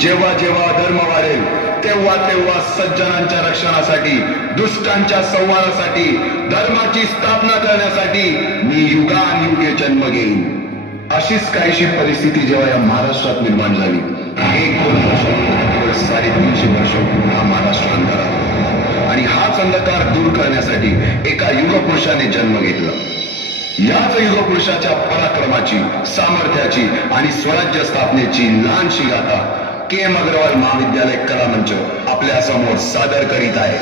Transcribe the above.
जेव्हा जेव्हा धर्म वाढेल तेव्हा तेव्हा सज्जनांच्या रक्षणासाठी, दुष्टांच्या संहारासाठी, धर्माची स्थापना करण्यासाठी मी युगानयुगे जन्म घेईन. अशीच काहीशी परिस्थिती जेव्हा या महाराष्ट्रात निर्माण झाली, 1-2 वर्ष, केवळ 350 वर्ष हा महाराष्ट्र अंधारात, आणि हाच अंधकार दूर करण्यासाठी एका युगपुरुषाने जन्म घेतला. याच युगपुरुषाच्या पराक्रमाची, सामर्थ्याची आणि स्वराज्य स्थापनेची लहानशी गाथा KM अग्रवाल महाविद्यालय कला मंच आपल्या समोर सादर करीत आहे.